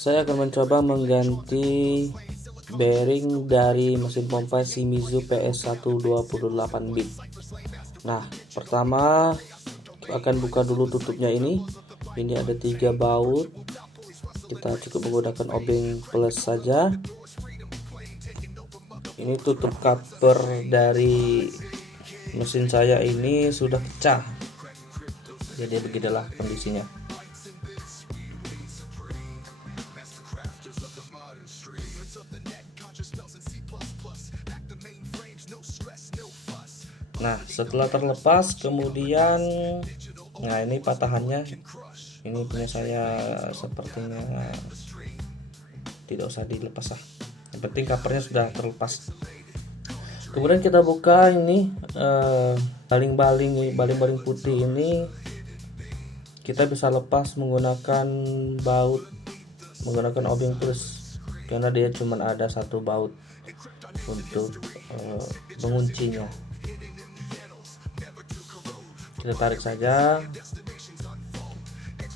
Saya akan mencoba mengganti bearing dari mesin pompa Shimizu PS1 28 bit. Nah, pertama akan buka dulu tutupnya ini. Ini ada 3 baut. Kita cukup menggunakan obeng plus saja. Ini tutup cover dari mesin saya ini sudah pecah. Jadi beginilah kondisinya. Nah, setelah terlepas kemudian, nah ini patahannya, ini punya saya sepertinya tidak usah dilepas lah, yang penting covernya sudah terlepas. Kemudian kita buka ini baling-baling putih ini, kita bisa lepas menggunakan baut, menggunakan obeng plus, karena dia cuma ada 1 baut untuk menguncinya. Kita tarik saja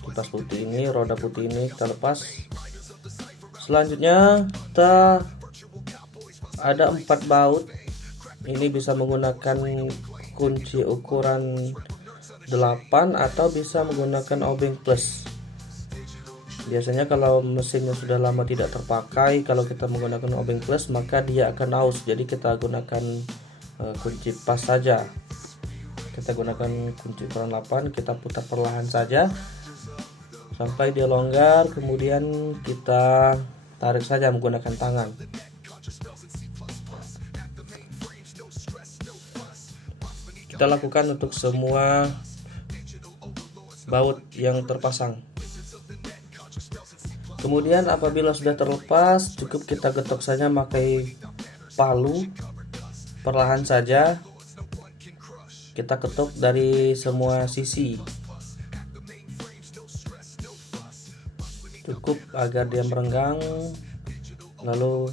kipas putih ini, roda putih ini kita lepas. Selanjutnya kita ada 4 baut. Ini bisa menggunakan kunci ukuran 8 atau bisa menggunakan obeng plus. Biasanya kalau mesinnya sudah lama tidak terpakai, kalau kita menggunakan obeng plus maka dia akan aus. Jadi kita gunakan kunci pas saja. Kita gunakan kunci ukuran 8, kita putar perlahan saja sampai dia longgar, kemudian kita tarik saja menggunakan tangan. Kita lakukan untuk semua baut yang terpasang. Kemudian apabila sudah terlepas, cukup kita getok saja pakai palu, perlahan saja kita ketuk dari semua sisi, cukup agar dia merenggang, lalu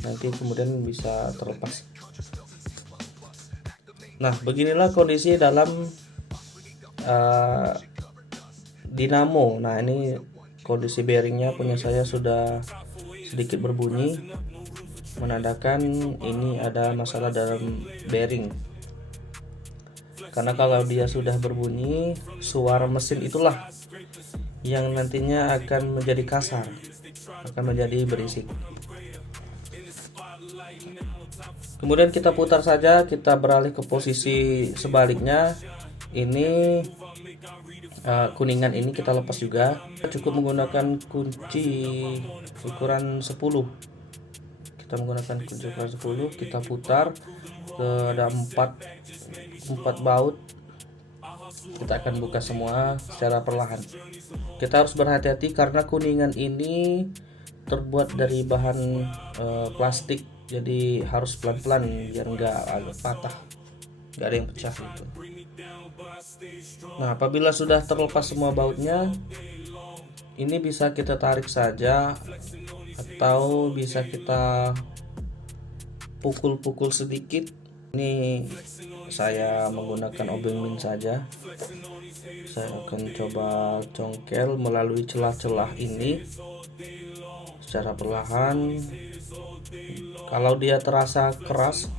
nanti kemudian bisa terlepas. Nah, beginilah kondisi dalam dinamo. Nah, ini kondisi bearingnya punya saya sudah sedikit berbunyi, menandakan ini ada masalah dalam bearing. Karena kalau dia sudah berbunyi, suara mesin itulah yang nantinya akan menjadi kasar, akan menjadi berisik. Kemudian kita putar saja, kita beralih ke posisi sebaliknya. Ini kuningan ini kita lepas juga. Cukup menggunakan kunci ukuran 10. Kita menggunakan kunci ukuran 10, kita putar ada 4 baut. Kita akan buka semua secara perlahan. Kita harus berhati-hati karena kuningan ini terbuat dari bahan plastik, jadi harus pelan-pelan biar nggak agak patah, nggak ada yang pecah gitu. Nah, apabila sudah terlepas semua bautnya, ini bisa kita tarik saja atau bisa kita pukul-pukul sedikit. Ini saya menggunakan obeng min saja. Saya akan coba congkel melalui celah-celah ini secara perlahan. Kalau dia terasa keras,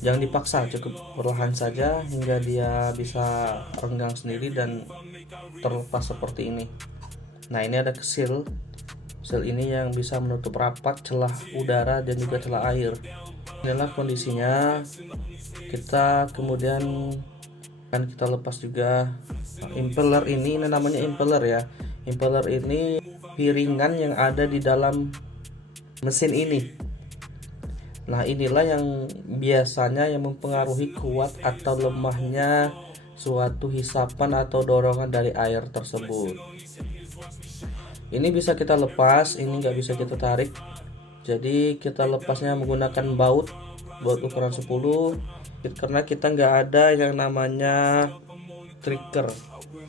jangan dipaksa, cukup perlahan saja hingga dia bisa renggang sendiri dan terlepas seperti ini. Nah, ini ada seal ini yang bisa menutup rapat celah udara dan juga celah air. Inilah kondisinya. Kita kemudian akan kita lepas juga impeller ini namanya impeller ya. Impeller ini piringan yang ada di dalam mesin ini. Nah, inilah yang biasanya yang mempengaruhi kuat atau lemahnya suatu hisapan atau dorongan dari air tersebut. Ini bisa kita lepas, ini nggak bisa kita tarik. Jadi kita lepasnya menggunakan baut ukuran 10, karena kita nggak ada yang namanya trigger.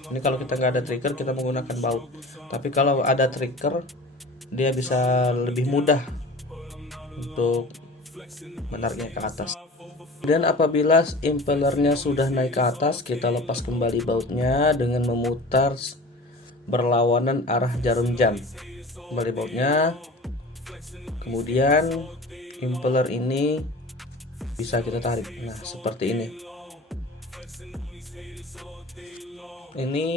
Ini kalau kita nggak ada trigger, kita menggunakan baut. Tapi kalau ada trigger, dia bisa lebih mudah untuk menariknya ke atas. Dan apabila impellernya sudah naik ke atas, kita lepas kembali bautnya dengan memutar berlawanan arah jarum jam. kembali bautnya. Kemudian impeller ini bisa kita tarik. Nah, seperti ini. Ini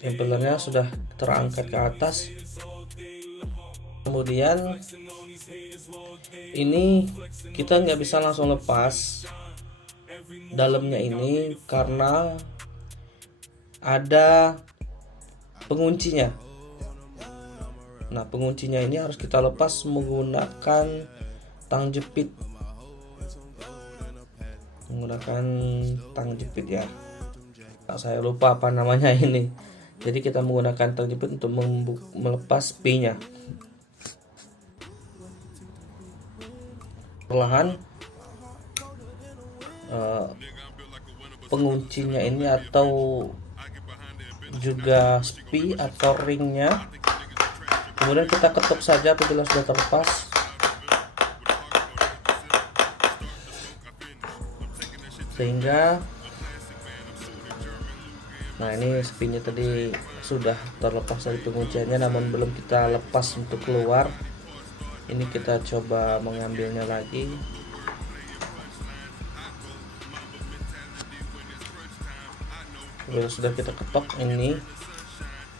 impellernya sudah terangkat ke atas. Kemudian ini kita nggak bisa langsung lepas dalamnya ini karena ada penguncinya. Nah, penguncinya ini harus kita lepas menggunakan tang jepit. Ya. Nah, saya lupa apa namanya ini. Jadi kita menggunakan tang jepit untuk melepas P-nya. Perlahan penguncinya ini atau juga spi atau ringnya, kemudian kita ketuk saja apabila sudah terlepas. Sehingga nah, ini spinya tadi sudah terlepas dari pengunciannya, namun belum kita lepas untuk keluar. Ini kita coba mengambilnya lagi. Kalau sudah kita ketok ini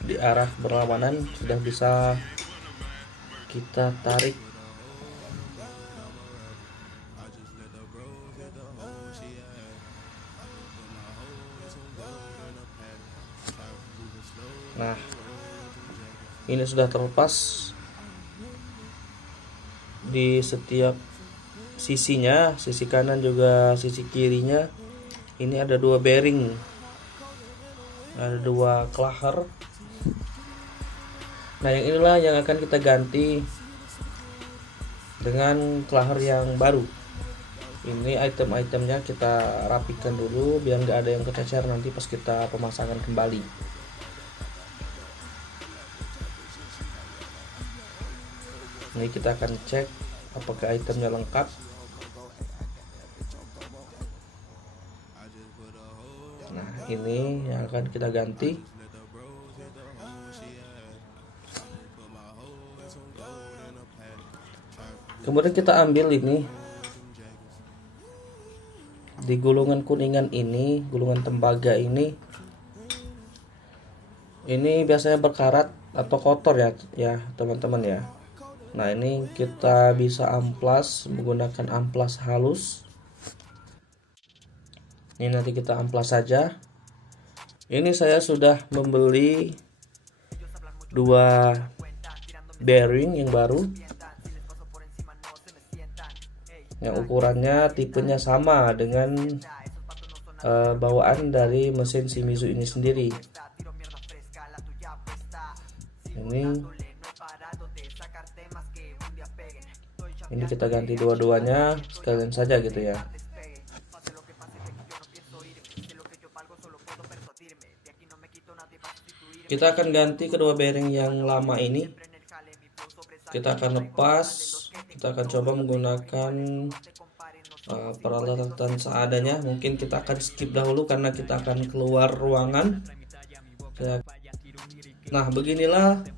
di arah berlawanan, sudah bisa kita tarik. Nah, ini sudah terlepas di setiap sisinya, sisi kanan juga sisi kirinya. Ini ada dua bearing, ada dua klaher. Nah, yang inilah yang akan kita ganti dengan klaher yang baru. Ini item-itemnya kita rapikan dulu biar nggak ada yang kececer nanti pas kita pemasangan kembali. Ini kita akan cek apakah itemnya lengkap. Nah, ini yang akan kita ganti. Kemudian kita ambil ini di gulungan kuningan ini, gulungan tembaga ini biasanya berkarat atau kotor ya teman-teman ya. Nah, ini kita bisa amplas menggunakan amplas halus. Ini nanti kita amplas saja. Ini saya sudah membeli dua bearing yang baru, yang ukurannya tipenya sama dengan bawaan dari mesin Shimizu ini sendiri. Ini kita ganti dua-duanya sekalian saja gitu ya. Kita akan ganti kedua bearing yang lama ini. Kita akan lepas. Kita akan coba menggunakan peralatan seadanya. Mungkin kita akan skip dahulu karena kita akan keluar ruangan. Nah, beginilah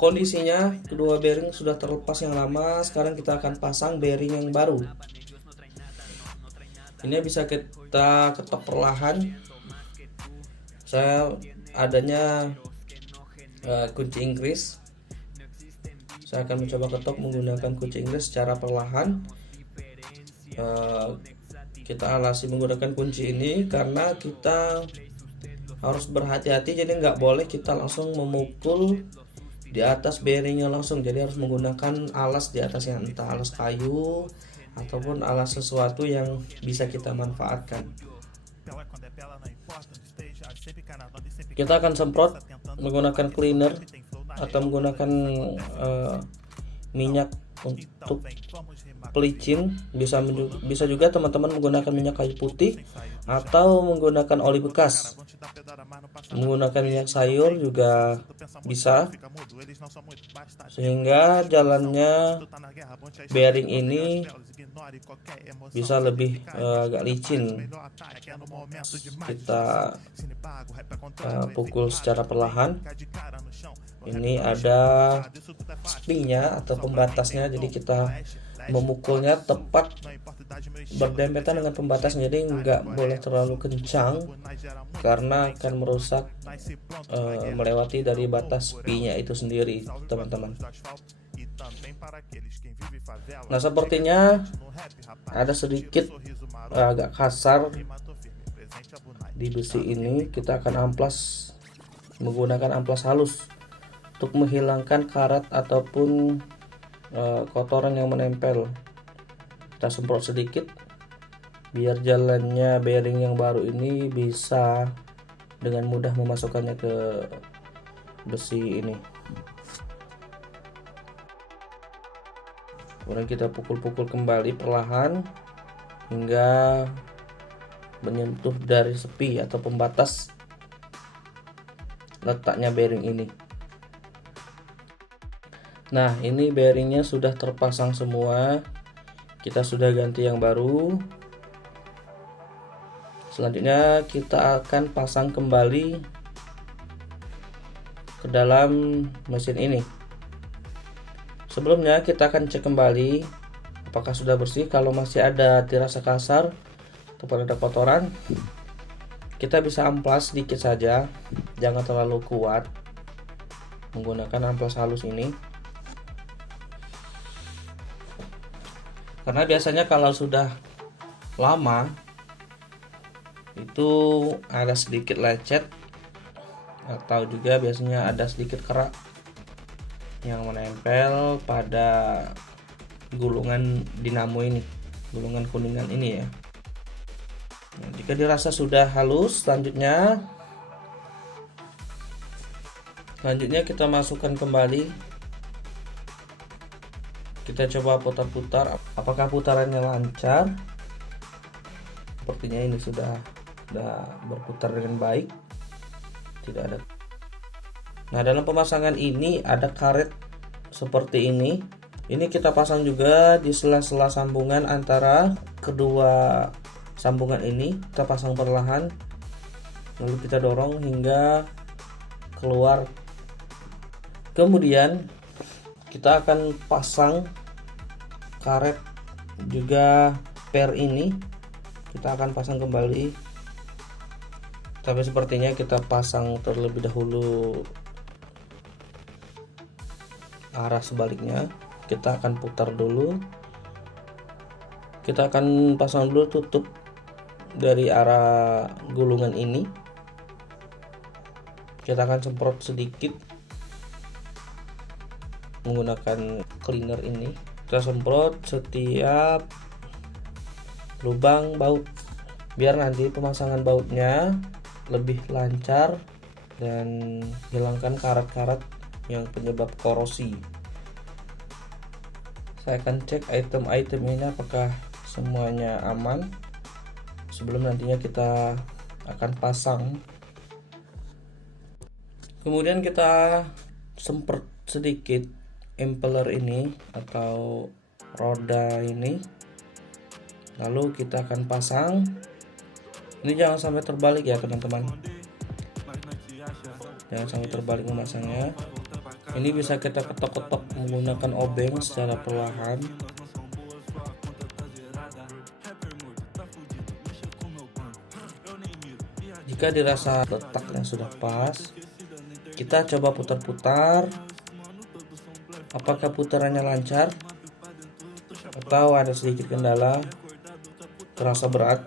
kondisinya. Kedua bearing sudah terlepas yang lama. Sekarang kita akan pasang bearing yang baru. Ini bisa kita ketok perlahan. Saya adanya kunci Inggris. Saya akan mencoba ketok menggunakan kunci Inggris secara perlahan. Kita alasi menggunakan kunci ini karena kita harus berhati-hati. Jadi nggak boleh kita langsung memukul di atas bearingnya langsung. Jadi harus menggunakan alas di atasnya, entah alas kayu ataupun alas sesuatu yang bisa kita manfaatkan. Kita akan semprot menggunakan cleaner atau menggunakan minyak untuk pelicin. Bisa juga teman-teman menggunakan minyak kayu putih atau menggunakan oli bekas. Menggunakan minyak sayur juga bisa, sehingga jalannya bearing ini bisa lebih agak licin. Kita pukul secara perlahan. Ini ada springnya atau pembatasnya, jadi kita memukulnya tepat berdempetan dengan pembatasnya, jadi nggak boleh terlalu kencang karena akan merusak melewati dari batas pi-nya itu sendiri, teman-teman. Nah, sepertinya ada sedikit agak kasar di besi ini. Kita akan amplas menggunakan amplas halus untuk menghilangkan karat ataupun kotoran yang menempel. Kita semprot sedikit biar jalannya bearing yang baru ini bisa dengan mudah memasukkannya ke besi ini. Kemudian kita pukul-pukul kembali perlahan hingga menyentuh dari sepi atau pembatas letaknya bearing ini. Nah, ini bearingnya sudah terpasang semua. Kita sudah ganti yang baru. Selanjutnya kita akan pasang kembali ke dalam mesin ini. Sebelumnya kita akan cek kembali apakah sudah bersih. Kalau masih ada dirasa kasar ataupun ada kotoran, kita bisa amplas sedikit saja, jangan terlalu kuat menggunakan amplas halus ini. Karena biasanya kalau sudah lama itu ada sedikit lecet atau juga biasanya ada sedikit kerak yang menempel pada gulungan dinamo ini, gulungan kuningan ini ya. Nah, jika dirasa sudah halus, selanjutnya kita masukkan kembali. Kita coba putar-putar, apakah putarannya lancar. Sepertinya ini sudah berputar dengan baik, tidak ada. Nah, dalam pemasangan ini ada karet seperti ini. Ini kita pasang juga di sela-sela sambungan antara kedua sambungan ini. Kita pasang perlahan, lalu kita dorong hingga keluar. Kemudian kita akan pasang karet juga per ini. Kita akan pasang kembali, tapi sepertinya kita pasang terlebih dahulu arah sebaliknya. Kita akan putar dulu. Kita akan pasang dulu tutup dari arah gulungan ini. Kita akan semprot sedikit menggunakan cleaner ini. Kita semprot setiap lubang baut biar nanti pemasangan bautnya lebih lancar dan hilangkan karat-karat yang penyebab korosi. Saya akan cek item-item ini apakah semuanya aman sebelum nantinya kita akan pasang. Kemudian kita semprot sedikit impeller ini atau roda ini, lalu kita akan pasang. Ini jangan sampai terbalik ya teman-teman, jangan sampai terbalik memasangnya. Ini bisa kita ketok-ketok menggunakan obeng secara perlahan. Jika dirasa letaknya sudah pas, kita coba putar-putar. Apakah putarannya lancar atau ada sedikit kendala, terasa berat.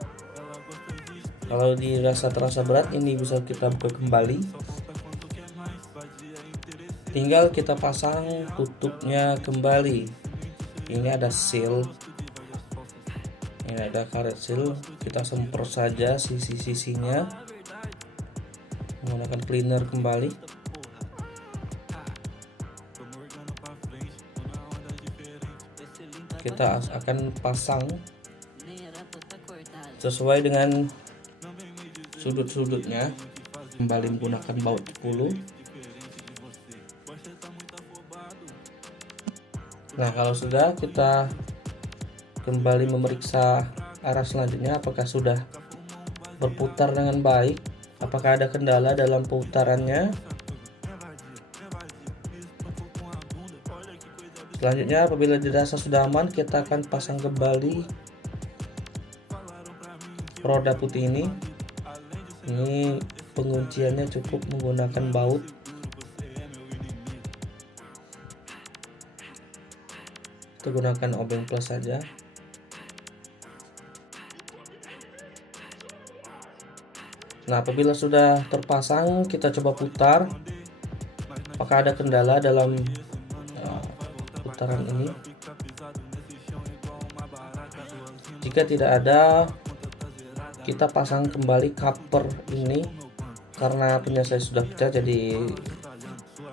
Kalau dirasa terasa berat, ini bisa kita buka kembali. Tinggal kita pasang tutupnya kembali. Ini ada seal, ini ada karet seal. Kita semprot saja sisi-sisinya menggunakan cleaner kembali. kita akan pasang sesuai dengan sudut-sudutnya. Kembali menggunakan baut 10. Nah, kalau sudah, kita kembali memeriksa arah selanjutnya apakah sudah berputar dengan baik, apakah ada kendala dalam putarannya. Selanjutnya, apabila dirasa sudah aman, kita akan pasang kembali roda putih ini. Ini pengunciannya cukup menggunakan baut. Kita gunakan obeng plus saja. Nah, apabila sudah terpasang, kita coba putar. Apakah ada kendala dalam putaran ini? Jika tidak ada, kita pasang kembali cover ini. Karena punya saya sudah pecah, jadi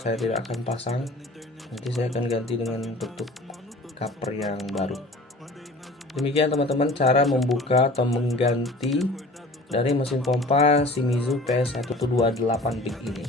saya tidak akan pasang. Nanti saya akan ganti dengan bentuk cover yang baru. Demikian teman-teman cara membuka atau mengganti dari mesin pompa Shimizu PS128 bit ini.